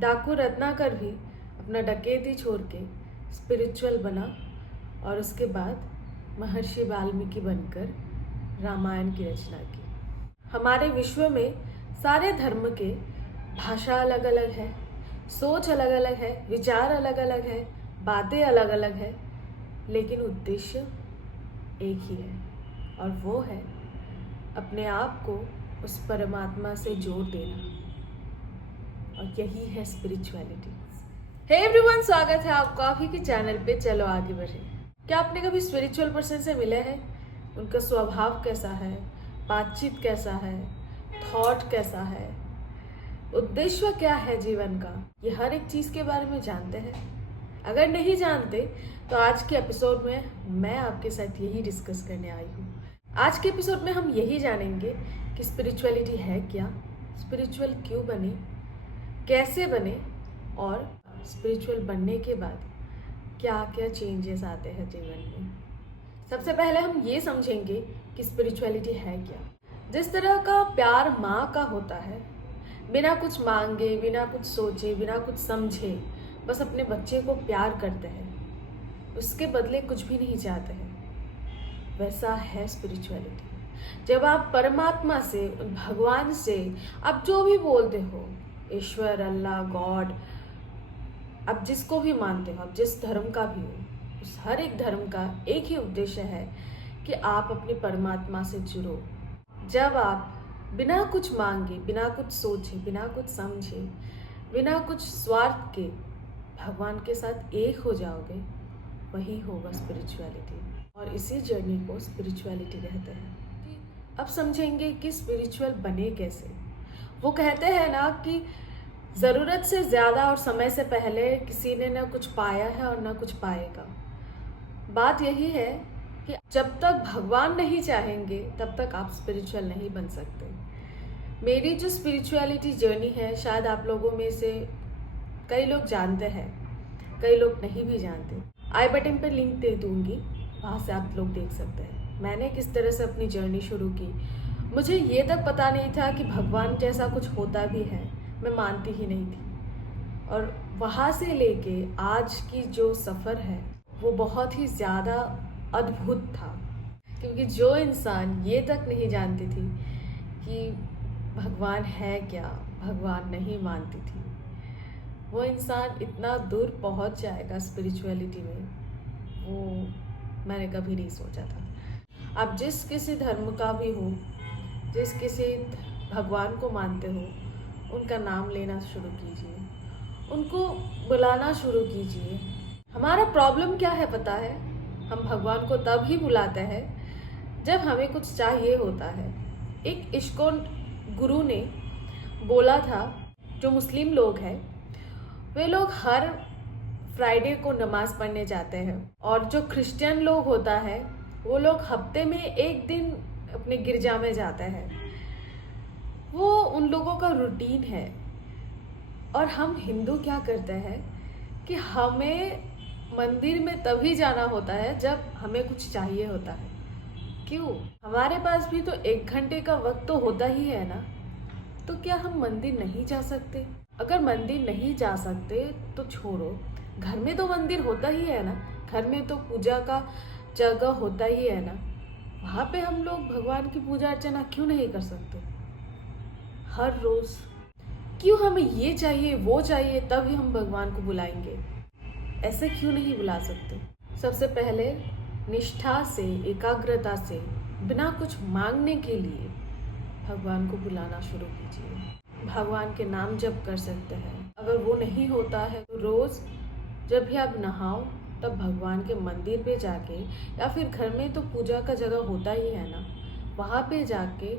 डाकू रत्नाकर भी अपना डकैती छोड़ के स्पिरिचुअल बना और उसके बाद महर्षि वाल्मीकि बनकर रामायण की रचना की। हमारे विश्व में सारे धर्म के भाषा अलग अलग है, सोच अलग अलग है, विचार अलग अलग है, बातें अलग अलग है, लेकिन उद्देश्य एक ही है और वो है अपने आप को उस परमात्मा से जोड़ देना, और यही है स्पिरिचुअलिटी। हे एवरीवन, स्वागत है आपका आप ही के चैनल पे चलो आगे बढ़े। क्या आपने कभी स्पिरिचुअल पर्सन से मिले हैं? उनका स्वभाव कैसा है, बातचीत कैसा है, थॉट कैसा है, उद्देश्य क्या है जीवन का, ये हर एक चीज के बारे में जानते हैं? अगर नहीं जानते तो आज के एपिसोड में मैं आपके साथ यही डिस्कस करने आई हूँ। आज के एपिसोड में हम यही जानेंगे कि स्पिरिचुअलिटी है क्या, स्पिरिचुअल क्यों बने, कैसे बने, और स्पिरिचुअल बनने के बाद क्या क्या चेंजेस आते हैं जीवन में। सबसे पहले हम ये समझेंगे कि स्पिरिचुअलिटी है क्या। जिस तरह का प्यार माँ का होता है, बिना कुछ मांगे, बिना कुछ सोचे, बिना कुछ समझे बस अपने बच्चे को प्यार करते हैं, उसके बदले कुछ भी नहीं चाहते हैं, वैसा है स्पिरिचुअलिटी। जब आप परमात्मा से, भगवान से, आप जो भी बोलते हो, ईश्वर, अल्लाह, गॉड, आप जिसको भी मानते हो, आप जिस धर्म का भी हो, उस हर एक धर्म का एक ही उद्देश्य है कि आप अपने परमात्मा से जुड़ो। जब आप बिना कुछ मांगे, बिना कुछ सोचे, बिना कुछ समझे, बिना कुछ स्वार्थ के भगवान के साथ एक हो जाओगे, वही होगा स्पिरिचुअलिटी, और इसी जर्नी को स्पिरिचुअलिटी कहते हैं। अब समझेंगे कि स्पिरिचुअल बने कैसे। वो कहते हैं ना कि ज़रूरत से ज़्यादा और समय से पहले किसी ने ना कुछ पाया है और ना कुछ पाएगा। बात यही है कि जब तक भगवान नहीं चाहेंगे तब तक आप स्पिरिचुअल नहीं बन सकते। मेरी जो स्पिरिचुअलिटी जर्नी है, शायद आप लोगों में से कई लोग जानते हैं, कई लोग नहीं भी जानते। आई बटन पर लिंक दे दूंगी, वहाँ से आप लोग देख सकते हैं मैंने किस तरह से अपनी जर्नी शुरू की। मुझे ये तक पता नहीं था कि भगवान जैसा कुछ होता भी है, मैं मानती ही नहीं थी। और वहाँ से लेके आज की जो सफ़र है वो बहुत ही ज़्यादा अद्भुत था, क्योंकि जो इंसान ये तक नहीं जानती थी कि भगवान है क्या, भगवान नहीं मानती थी, वो इंसान इतना दूर पहुंच जाएगा स्पिरिचुअलिटी में, वो मैंने कभी नहीं सोचा था। आप जिस किसी धर्म का भी हो, जिस किसी भगवान को मानते हो, उनका नाम लेना शुरू कीजिए, उनको बुलाना शुरू कीजिए। हमारा प्रॉब्लम क्या है पता है? हम भगवान को तब ही बुलाते हैं जब हमें कुछ चाहिए होता है। एक इस्कॉन गुरु ने बोला था, जो मुस्लिम लोग हैं वे लोग हर फ्राइडे को नमाज पढ़ने जाते हैं, और जो क्रिश्चियन लोग होता है वो लोग हफ्ते में एक दिन अपने गिरजा में जाते हैं। वो उन लोगों का रूटीन है। और हम हिंदू क्या करते हैं कि हमें मंदिर में तभी जाना होता है जब हमें कुछ चाहिए होता है। क्यों? हमारे पास भी तो 1 घंटे का वक्त तो होता ही है ना, तो क्या हम मंदिर नहीं जा सकते? अगर मंदिर नहीं जा सकते तो छोड़ो, घर में तो मंदिर होता ही है ना, घर में तो पूजा का जगह होता ही है ना, वहाँ पे हम लोग भगवान की पूजा अर्चना क्यों नहीं कर सकते हर रोज? क्यों हमें ये चाहिए, वो चाहिए, तभी हम भगवान को बुलाएंगे? ऐसे क्यों नहीं बुला सकते? सबसे पहले निष्ठा से, एकाग्रता से, बिना कुछ मांगने के लिए भगवान को बुलाना शुरू कीजिए। भगवान के नाम जप कर सकते हैं। अगर वो नहीं होता है तो रोज़ जब भी आप नहाओ तब भगवान के मंदिर पे जाके, या फिर घर में तो पूजा का जगह होता ही है ना, वहाँ पे जाके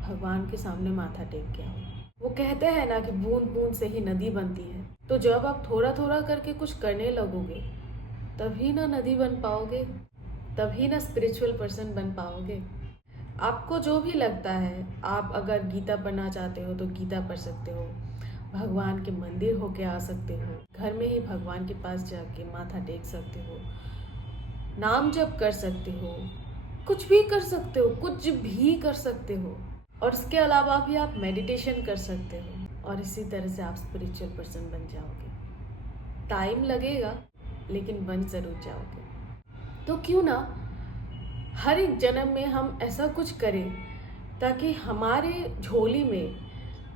भगवान के सामने माथा टेक के आओ। वो कहते हैं ना कि बूंद बूंद से ही नदी बनती है। तो जब आप थोड़ा थोड़ा करके कुछ करने लगोगे तभी ना नदी बन पाओगे, तभी ना स्पिरिचुअल पर्सन बन पाओगे। आपको जो भी लगता है, आप अगर गीता पढ़ना चाहते हो तो गीता पढ़ सकते हो, भगवान के मंदिर होके आ सकते हो, घर में ही भगवान के पास जाके माथा टेक सकते हो, नाम जप कर सकते हो, कुछ भी कर सकते हो, कुछ भी कर सकते हो। और इसके अलावा भी आप मेडिटेशन कर सकते हो। और इसी तरह से आप स्पिरिचुअल पर्सन बन जाओगे। टाइम लगेगा लेकिन बन जरूर जाओगे। तो क्यों ना हर एक जन्म में हम ऐसा कुछ करें ताकि हमारे झोली में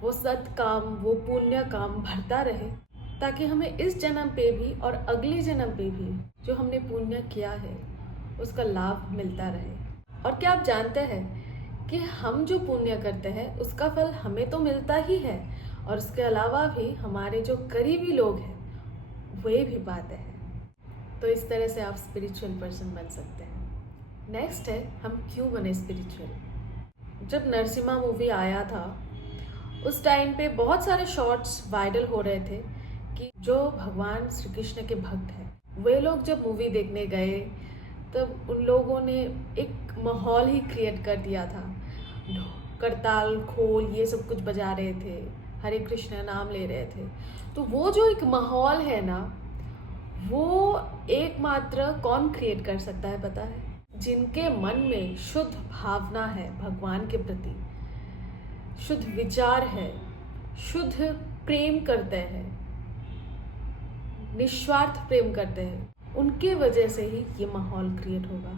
वो सत काम, वो पुण्य काम भरता रहे, ताकि हमें इस जन्म पे भी और अगले जन्म पे भी जो हमने पुण्य किया है उसका लाभ मिलता रहे। और क्या आप जानते हैं कि हम जो पुण्य करते हैं उसका फल हमें तो मिलता ही है, और उसके अलावा भी हमारे जो करीबी लोग हैं वे भी पाते हैं। तो इस तरह से आप स्पिरिचुअल पर्सन बन सकते हैं। नेक्स्ट है, हम क्यों बने स्पिरिचुअल। जब नरसिम्हा मूवी आया था उस टाइम पे बहुत सारे शॉर्ट्स वायरल हो रहे थे कि जो भगवान श्री कृष्ण के भक्त हैं वे लोग जब मूवी देखने गए तब उन लोगों ने एक माहौल ही क्रिएट कर दिया था। करताल, खोल ये सब कुछ बजा रहे थे, हरे कृष्ण नाम ले रहे थे। तो वो जो एक माहौल है ना, वो एकमात्र कौन क्रिएट कर सकता है पता है? जिनके मन में शुद्ध भावना है भगवान के प्रति, शुद्ध विचार है, शुद्ध प्रेम करते हैं, निस्वार्थ प्रेम करते हैं, उनके वजह से ही ये माहौल क्रिएट होगा।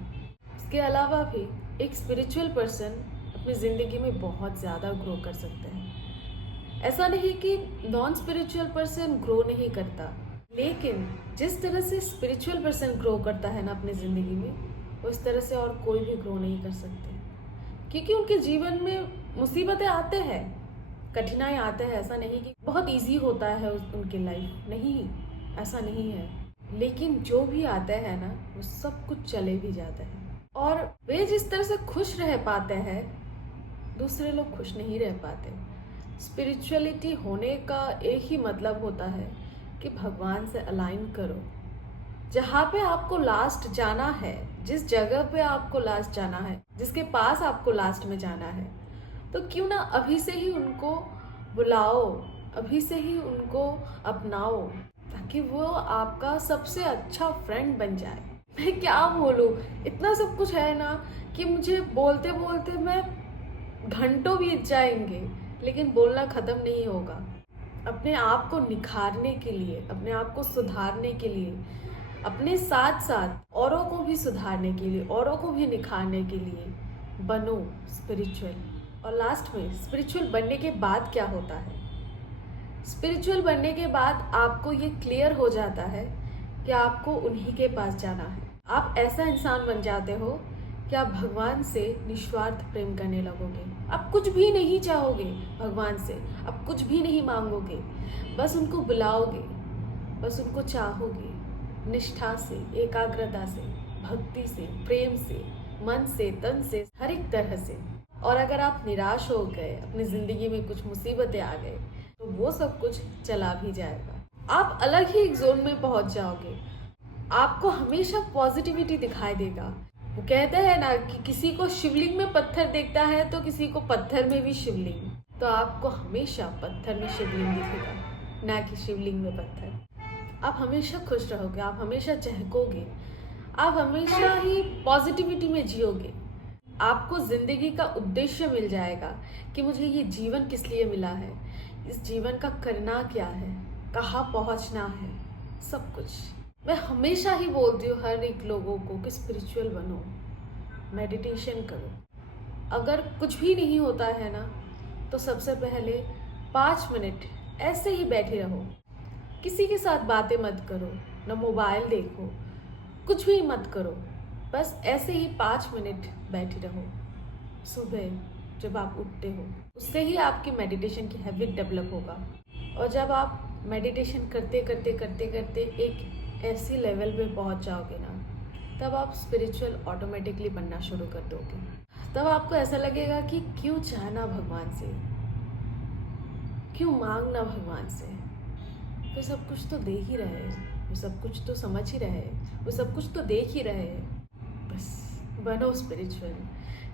इसके अलावा भी एक स्पिरिचुअल पर्सन अपनी ज़िंदगी में बहुत ज़्यादा ग्रो कर सकते हैं। ऐसा नहीं कि नॉन स्पिरिचुअल पर्सन ग्रो नहीं करता, लेकिन जिस तरह से स्पिरिचुअल पर्सन ग्रो करता है ना अपनी ज़िंदगी में, उस तरह से और कोई भी ग्रो नहीं कर सकते। क्योंकि उनके जीवन में मुसीबतें आते हैं, कठिनाई आते हैं। ऐसा नहीं कि बहुत इजी होता है उनकी लाइफ, नहीं, ऐसा नहीं है। लेकिन जो भी आता है ना वो सब कुछ चले भी जाता है, और वे जिस तरह से खुश रह पाते हैं दूसरे लोग खुश नहीं रह पाते। स्पिरिचुअलिटी होने का एक ही मतलब होता है कि भगवान से अलाइन करो। जहाँ पे आपको लास्ट जाना है, जिस जगह पे आपको लास्ट जाना है, जिसके पास आपको लास्ट में जाना है, तो क्यों ना अभी से ही उनको बुलाओ, अभी से ही उनको अपनाओ, ताकि वो आपका सबसे अच्छा फ्रेंड बन जाए। मैं क्या बोलूँ, इतना सब कुछ है ना कि मुझे बोलते बोलते मैं घंटों बीत जाएंगे, लेकिन बोलना ख़त्म नहीं होगा। अपने आप को निखारने के लिए, अपने आप को सुधारने के लिए, अपने साथ साथ औरों को भी सुधारने के लिए, औरों को भी निखारने के लिए बनो स्पिरिचुअल। और लास्ट में स्पिरिचुअल बनने के बाद क्या होता है? स्पिरिचुअल बनने के बाद आपको ये क्लियर हो जाता है कि आपको उन्हीं के पास जाना है। आप ऐसा इंसान बन जाते हो कि आप भगवान से निस्वार्थ प्रेम करने लगोगे। आप कुछ भी नहीं चाहोगे भगवान से, आप कुछ भी नहीं मांगोगे, बस उनको बुलाओगे, बस उनको चाहोगे निष्ठा से, एकाग्रता से, भक्ति से, प्रेम से, मन से, तन से, हर एक तरह से। और अगर आप निराश हो गए, अपनी ज़िंदगी में कुछ मुसीबतें आ गए, तो वो सब कुछ चला भी जाएगा। आप अलग ही एक जोन में पहुंच जाओगे। आपको हमेशा पॉजिटिविटी दिखाई देगा। वो कहते हैं ना कि किसी को शिवलिंग में पत्थर देखता है तो किसी को पत्थर में भी शिवलिंग, तो आपको हमेशा पत्थर में शिवलिंग दिखेगा, ना कि शिवलिंग में पत्थर। आप हमेशा खुश रहोगे, आप हमेशा चहकोगे, आप हमेशा ही पॉजिटिविटी में जियोगे। आपको जिंदगी का उद्देश्य मिल जाएगा कि मुझे ये जीवन किस लिए मिला है, इस जीवन का करना क्या है, कहाँ पहुँचना है, सब कुछ। मैं हमेशा ही बोलती हूँ हर एक लोगों को कि स्पिरिचुअल बनो, मेडिटेशन करो। अगर कुछ भी नहीं होता है ना, तो सबसे पहले 5 मिनट ऐसे ही बैठे रहो। किसी के साथ बातें मत करो, ना मोबाइल देखो, कुछ भी मत करो, बस ऐसे ही 5 मिनट बैठे रहो। सुबह जब आप उठते हो, उससे ही आपकी मेडिटेशन की हैबिट डेवलप होगा। और जब आप मेडिटेशन करते करते करते करते एक ऐसी लेवल पे पहुंच जाओगे ना, तब आप स्पिरिचुअल ऑटोमेटिकली बनना शुरू कर दोगे। तब आपको ऐसा लगेगा कि क्यों चाहना भगवान से, क्यों मांगना भगवान से, वो सब कुछ तो दे ही रहे, वो सब कुछ तो समझ ही रहे, वो सब कुछ तो देख ही रहे। बस बनो स्पिरिचुअल,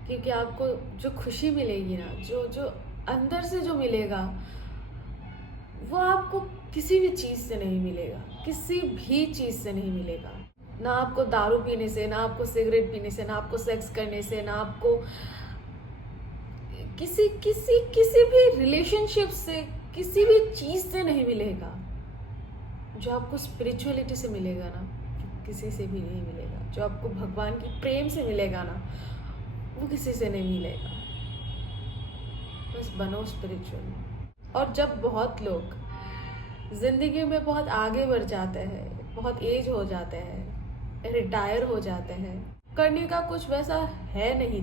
क्योंकि आपको जो खुशी मिलेगी ना, जो अंदर से जो मिलेगा, वो आपको किसी भी चीज़ से नहीं मिलेगा, किसी भी चीज़ से नहीं मिलेगा। ना आपको दारू पीने से, ना आपको सिगरेट पीने से, ना आपको सेक्स करने से, ना आपको किसी भी रिलेशनशिप से, किसी भी चीज़ से नहीं मिलेगा। जो आपको स्पिरिचुअलिटी से मिलेगा ना, किसी से भी नहीं मिलेगा। जो आपको भगवान की प्रेम से मिलेगा ना, वो किसी से नहीं मिलेगा। बस बनो स्पिरिचुअल। और जब बहुत लोग ज़िंदगी में बहुत आगे बढ़ जाते हैं, बहुत एज हो जाते हैं, रिटायर हो जाते हैं, करने का कुछ वैसा है नहीं,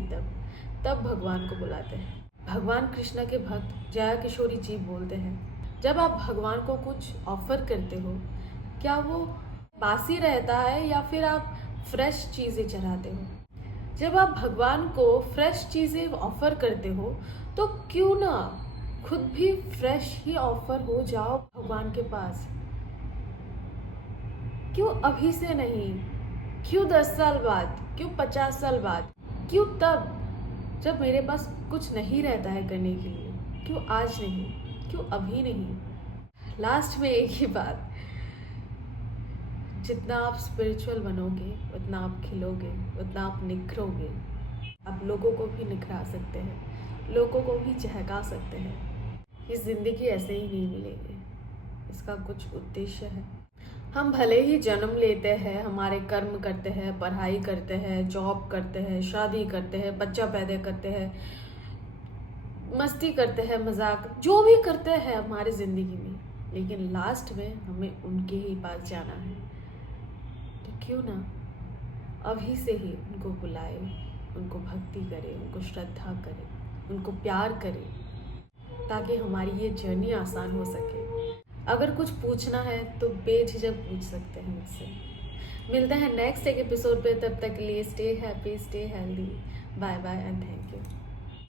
तब भगवान को बुलाते हैं। भगवान कृष्ण के भक्त जया किशोरी जी बोलते हैं, जब आप भगवान को कुछ ऑफर करते हो, क्या वो बासी रहता है या फिर आप फ्रेश चीज़ें चढ़ाते हो? जब आप भगवान को फ्रेश चीज़ें ऑफर करते हो, तो क्यों ना खुद भी फ्रेश ही ऑफर हो जाओ भगवान के पास। क्यों अभी से नहीं? क्यों 10 साल बाद? क्यों 50 साल बाद? क्यों तब जब मेरे पास कुछ नहीं रहता है करने के लिए? क्यों आज नहीं? क्यों अभी नहीं? लास्ट में एक ही बात, जितना आप स्पिरिचुअल बनोगे उतना आप खिलोगे, उतना आप निखरोगे। आप लोगों को भी निखरा सकते हैं, लोगों को भी चहका सकते हैं। ये ज़िंदगी ऐसे ही नहीं मिलेगी, इसका कुछ उद्देश्य है। हम भले ही जन्म लेते हैं, हमारे कर्म करते हैं, पढ़ाई करते हैं, जॉब करते हैं, शादी करते हैं, बच्चा पैदा करते हैं, मस्ती करते हैं, मजाक जो भी करते हैं हमारे ज़िंदगी में, लेकिन लास्ट में हमें उनके ही पास जाना है। तो क्यों ना अभी से ही उनको बुलाए, उनको भक्ति करें, उनको श्रद्धा करें, उनको प्यार करें, ताकि हमारी ये जर्नी आसान हो सके। अगर कुछ पूछना है तो बेझिझक पूछ सकते हैं मुझसे। मिलते हैं नेक्स्ट एक एपिसोड पे, तब तक के लिए stay happy, stay healthy, bye bye and thank you.